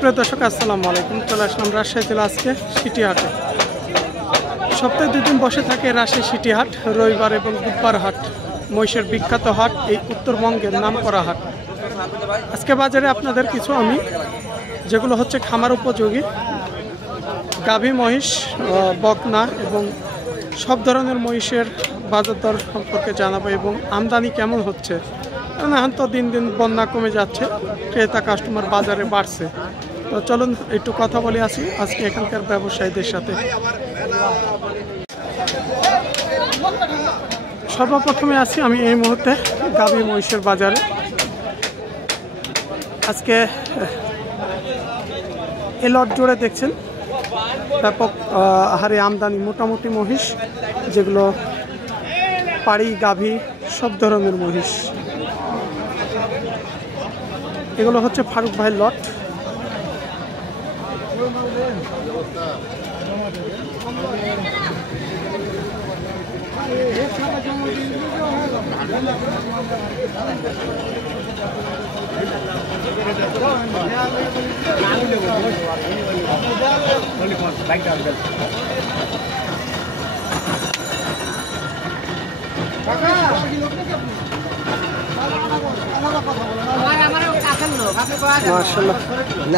সুপ্রিয় দর্শক আসসালামু আলাইকুম। চলে আসলাম রাজশাহী জেলা আজকে সিটি হাটে। সপ্তাহে 2 দিন বসে থাকে রাজশাহী সিটি হাট, রবিবার এবং বুধবার হাট। মহিষের বিখ্যাত হাট, এই উত্তরবঙ্গের নামকরা হাট। আজকে বাজারে আপনাদের কিছু আমি যেগুলো হচ্ছে খামার উপযোগী গাভী মহিষ, বকনা এবং সব ধরনের মহিষের বাজার দর সম্পর্কে জানাবো এবং আমদানি কেমন হচ্ছে। কারণ এখন তো দিন দিন বন্যা কমে যাচ্ছে, ক্রেতা কাস্টমার বাজারে বাড়ছে। তো চলুন একটু কথা বলে আসি আজকে এখানকার ব্যবসায়ীদের সাথে। সর্বপ্রথমে আছি আমি এই মুহূর্তে গাভী মহিষের বাজারে। আজকে এই লট জুড়ে দেখছেন ব্যাপক হারে আমদানি, মোটামুটি মহিষ, যেগুলো পাড়ি গাভী সব ধরনের মহিষ। এগুলো হচ্ছে ফারুক ভাইয়ের লট।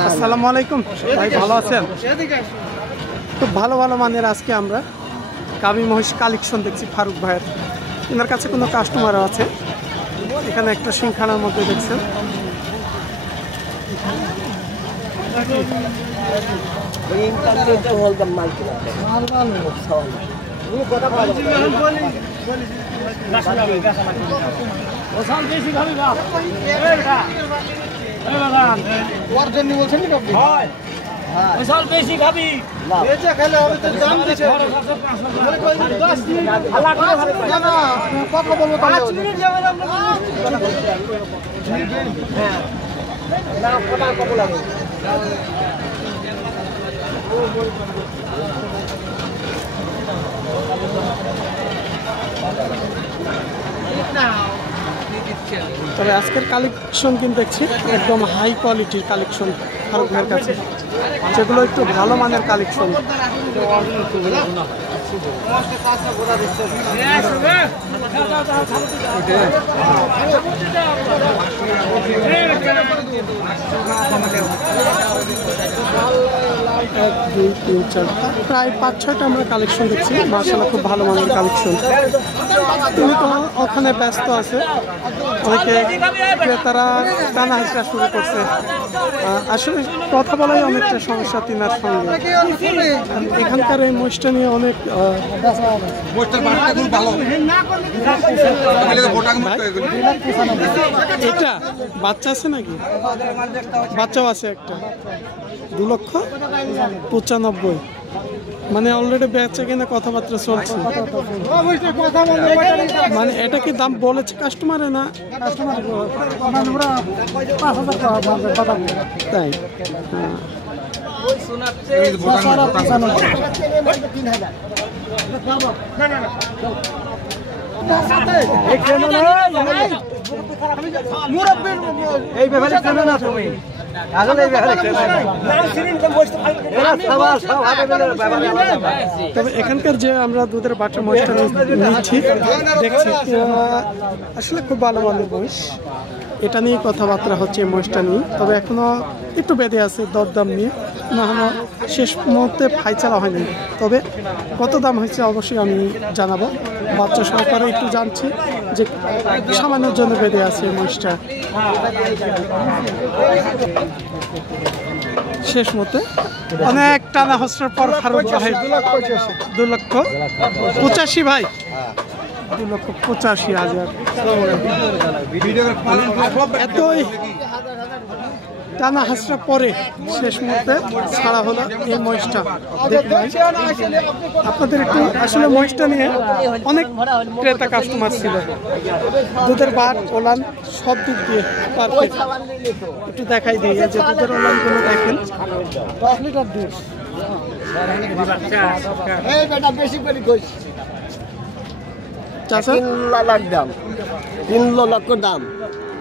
আসসালামু আলাইকুম ভাই, ভালো আছেন? খুব ভালো ভালো মানের আজকে আমরা গাভী মহিষ কালেকশন দেখছি ফারুক ভাইয়ের। এনার কাছে কোনো কাস্টমার আছে। এখানে একটা সিংখানার মধ্যে দেখছেন। বেশি খাবি কথা বলবো 5 মিনিট যাবে না কথা কত লাগে তবে আজকের কালেকশন কিন্তু দেখছি একদম হাই কোয়ালিটির কালেকশন ফারুক ভাইয়ের কাছে, যেগুলো একটু ভালো মানের কালেকশন। এক, দুই, তিন, চার, প্রায় 5-6টা আমরা কালেকশন দেখছি। মাশাআল্লাহ খুব ভালো মানের কালেকশন। তুমি তো ওখানে ব্যস্ত আছে, অনেকে ক্রেতারা টানা হাসা শুরু করছে। আসলে কথা বলাই অনেকটা সমস্যা তিনার সঙ্গে। এখানকার এই মহিষটা নিয়ে অনেক এটা বাচ্চা আছে নাকি? বাচ্চাও আছে একটা, 2,95,000। মানে অলরেডি বেচা কিনা কথাবার্তা চলছে। মানে এটা কি দাম বলেছে কাস্টমারে না? তাই এই ব্যাপারে জানো না তুমি? তবে এখানকার যে আমরা দুধের বাটার মহিষটা নিচ্ছি দেখছি আসলে খুব ভালো মানের মহিষ। এটা নিয়ে কথাবার্তা হচ্ছে মহিষটা নিয়ে। তবে এখনো একটু বেঁধে আছে দরদাম নিয়ে, এখনো শেষ মুহূর্তে ফাইচালা হয়নি। তবে কত দাম হয়েছে অবশ্যই আমি জানাবো। বাচ্চা সহকারে একটু জানছি যে সামান্যর জন্য বেঁধে আছে মহিষটা। শেষ মতে অনেক টানা হস্টার পর ফারুক ভাই 2,85,000 ভাই, 2,85,000। এতই টানা হাসরা পরে শেষ মুহূর্তে ছাড়া হলো এই মহিষটা। দেখবেন আপনাদের একটু আসলে মহিষটা নিয়ে অনেক ক্রেতা কাস্টমার ছিল। দুধের বাট ওলান সব দিক দিয়ে পারফেক্ট। একটু দেখাই দিই যে দুধের ওলানগুলো দেখেন, 10 লিটার দুধ। চাচা 3 লাখ দাম, 3 লক্ষ দাম।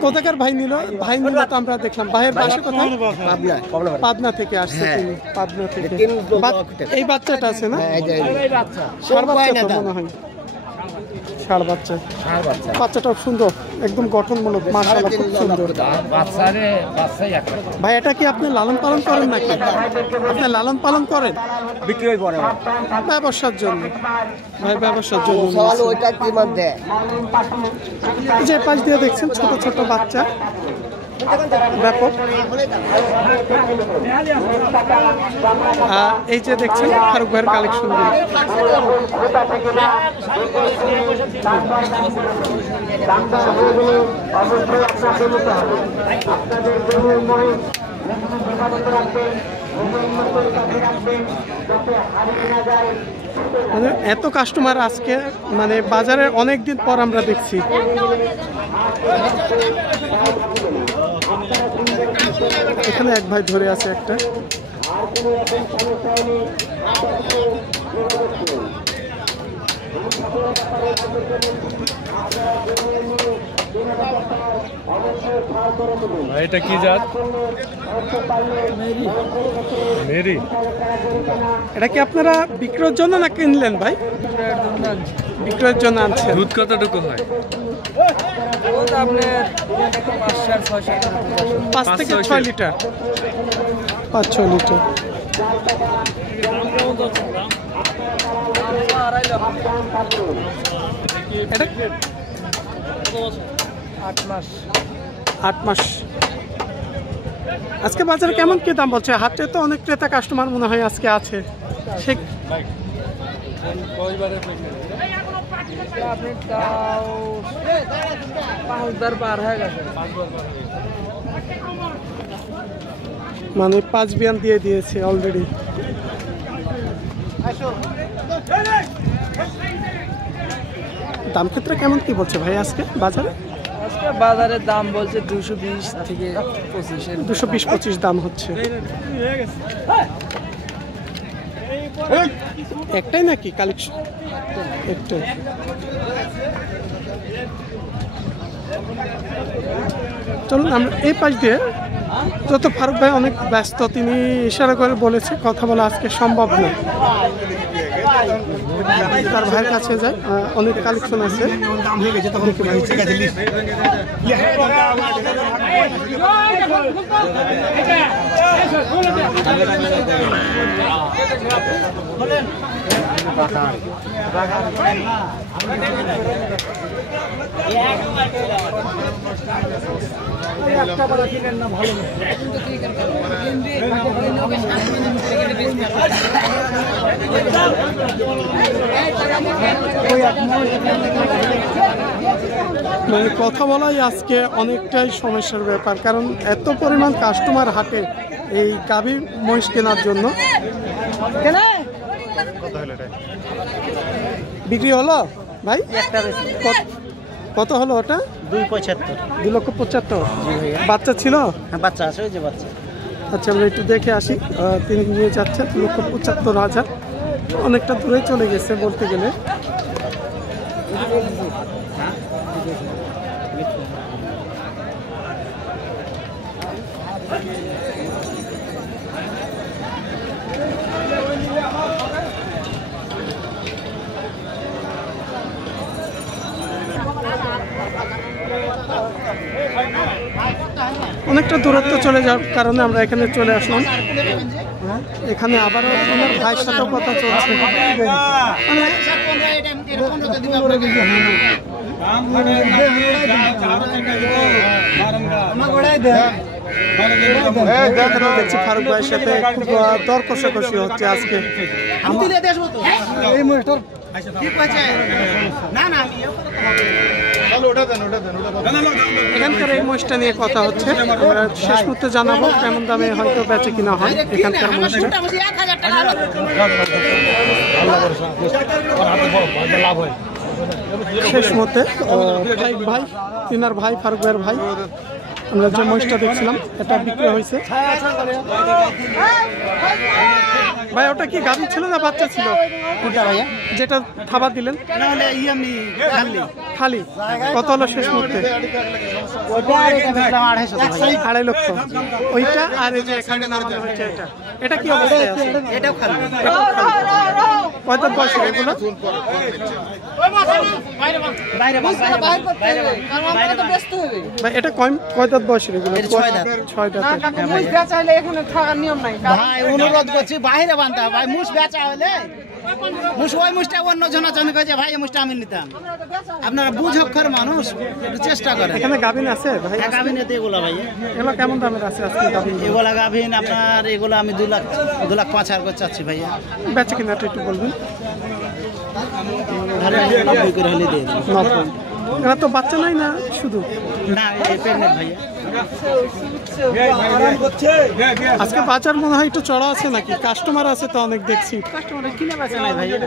কোথাকার ভাই নিল? ভাই নিল তো আমরা দেখলাম। ভাইয়ের বাসা কোথায়? পাবনা। পাবনা থেকে আসছে হ্যাঁ। তিনি, পাবনা থেকে। 3 লক্ষ টাকা। এই বাচ্চাটা আছে না? হ্যাঁ, এই যে ষাঁড় বাচ্চা না তো দাম। মনে হয়, ষাঁড় বাচ্চা। আর বাচ্চা বাচ্চাটাও সুন্দর, একদম গঠনমূলক, মাশাআল্লাহ খুব 3.5 সুন্দর। লক্ষ দাম। ভাই এটা কি আপনি লালন পালন করেন নাকি? আপনি লালন পালন করেন বিক্রি হয়ে পড়ে ব্যবসার জন্য? ভাই ব্যবসার জন্য সওয়াল নিয়েছেন। ওইটা কি মান দেয়? এই যে পাশ দিয়ে দেখছেন ছোট ছোট বাচ্চা, ব্যাপক। এই যে দেখছেন ফারুক ভাইয়ের কালেকশন। মানে এত কাস্টমার আজকে, মানে বাজারে অনেক দিন পর আমরা দেখছি। এখানে এক ভাই ধরে আছে একটা। এটা কি জাত? মেরি। এটা কি আপনারা বিক্রয়ের জন্য না কিনলেন ভাই? বিক্রয়ের জন্য আনছেন। দুধ কতটুকু হয়? 5 থেকে 6 লিটার। 5-6 লিটার। এটা 8 মাস। আজকে বাজারে কেমন কি দাম বলছে? হাটে তো অনেক ক্রেতা কাস্টমার মনে হয় আজকে আছে। সে মানে 5 বিয়ান দিয়ে দিয়েছে অলরেডি। দাম ক্ষেত্রে কেমন কি বলছে ভাই আজকে বাজারে? আজকে বাজারের দাম বলছে 220 থেকে 25। 220-25 দাম হচ্ছে। একটাই নাকি কালেকশন? একটাই। চলুন আমরা এই পাশ দিয়ে, যত ফারুক ভাই অনেক ব্যস্ত, তিনি ইশারা করে বলেছে কথা বলা আজকে সম্ভব নয়। তার ভাইয়ের কাছে যায়, অনেক কালেকশন আছে। মানে কথা বলাই আজকে অনেকটাই সমস্যার ব্যাপার, কারণ এত পরিমাণ কাস্টমার হাটে এই গাভী মহিষ কেনার জন্য। বিক্রি হলো ভাই? কত হলো ওটা? 2.75। 2,75,000। বাচ্চা ছিল? হ্যাঁ, বাচ্চা আছে, ওই যে বাচ্চা। আচ্ছা আমরা একটু দেখে আসি। তিনি নিয়ে যাচ্ছেন 2,75,000। অনেকটা দূরে চলে গেছে বলতে গেলে। অনেকটা দূরত্ব চলে যাওয়ার কারণে আমরা এখানে চলে আসলাম। এখানে আবারও ওনার ভাইয়ের সাথেও কথা চলছে। দেখছি ফারুক ভাইয়ের সাথে খুব দর কষাকষি হচ্ছে আজকে। এখানকার এই মহিষটা নিয়ে কথা হচ্ছে, আমরা শেষ মুহূর্তে জানাবো কেমন দামে হয়তো বেচে কিনা হয় এখানকার মহিষটা। শেষ মুহূর্তে ভাই, তিনার ভাই, ফারুক ভাইয়ের ভাই, আমরা যে মহিষটা দেখছিলাম এটা বিক্রি হয়েছে। ভাই ওটা কি গাভী ছিল না বাচ্চা ছিল? কোনটা ভাইয়া? যেটা থাবা দিলেন না হলে ইয়ামি খালি। খালি কত হলো শেষ মুহূর্তে? ওটা এটা দেখলাম 250 ভাইয়া। 2.5 লক্ষ। ওইটা আর এই যে এখানে নামানো হচ্ছে এটা, এটা কি অবস্থায় আছে? এটাও খালি। এটাও খালি। কত বয়সের এগুলো? বাইরে ভাই এটা কয় দাঁত বয়সের এগুলো? এটা 6 দাঁত। 6 দাঁতের। ভাই অনুরোধ করছি বাইরে বানতে ভাই মুষ বেচা হলে মুষ ওই মুষটা অন্য জনের জন্য কইছে ভাই এই মুষটা আমি নিতাম। আপনারা বুঝক্ষর মানুষ একটু চেষ্টা করেন। এখানে গাভিন আছে ভাই? গাভিনেতে এগুলা ভাই, এগুলো কেমন দামের আছে আজকে গাভিন? এগুলা গাভিন আপনার এগুলা আমি 2,05,000 করে চাচ্ছি ভাইয়া। বেচে কিনা একটু বলবেন। ধরেন 90 করে হলে দিয়ে দেন। 90। এরা তো বাচ্চা নাই না শুধু? না এই প্রেগনেন্ট ভাইয়া। আজকে বাজার মনে হয় একটু চড়া আছে নাকি? কাস্টমার আছে তো অনেক দেখছি। কাস্টমার কিনে বেচা নাই ভাইয়া,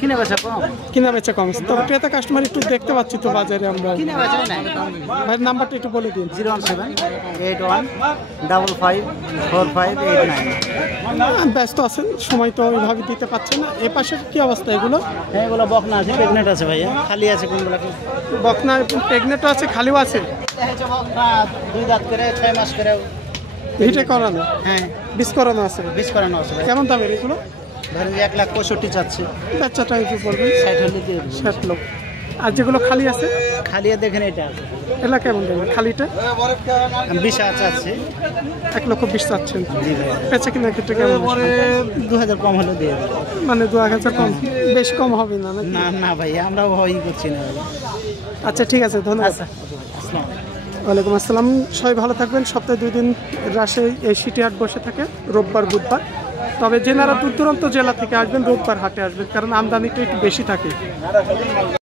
কিনে বেচা কম, কিনা বেচা কম আছে, তবে ক্রেতা কাস্টমার একটু দেখতে পাচ্ছি তো বাজারে আমরা। কিনে বেচা নাই। ভাইয়ের নাম্বারটা একটু বলে দিন। 01781554589। ব্যস্ত আছেন, সময় তো ওইভাবে দিতে পারছেন না। এ পাশের কি অবস্থা এগুলো? হ্যাঁ এগুলো বকনা আছে, প্রেগনেন্ট আছে ভাইয়া, খালি আছে কোনগুলো কি? বকনা প্রেগনেন্টও আছে, খালিও আছে। বকনা 2 দাঁত করে 6 মাস করে। হিটে করানো? হ্যাঁ বিষ করানো আছে। বেশ করানো আছে ভাই। কেমন দামের এগুলো? ধরেন 1,65,000 চাচ্ছি, বাচ্চাটা একটু বলবেন। 60 হলে দিয়ে দেবো। 60 লোক। আর যেগুলো খালি আছে খালি দেখেন এটা আছে, এলা কেমন দেবেন? খালিটা আমি 20,000 চাচ্ছি। 1,20,000 চাচ্ছেন। জি ভাই, বেচা কিনা ক্ষেত্রে কেমন? 2,000 কম হলে দিয়ে দেবো। মানে 2,000 কম? বেশ কম হবে না নাকি? না না ভাই আমরা ভয়ই করছি না ভাই। আচ্ছা ঠিক আছে, ধন্যবাদ। আচ্ছা আসসালামু আলাইকুম। ওয়ালাইকুম আসসালাম। সবাই ভালো থাকবেন। সপ্তাহে 2 দিন রাজশাহী এই সিটি হাট বসে থাকে, রোববার বুধবার। তবে যেনারা দূর দূরান্ত জেলা থেকে আসবেন রোববার হাটে আসবেন, কারণ আমদানিটা একটু বেশি থাকে।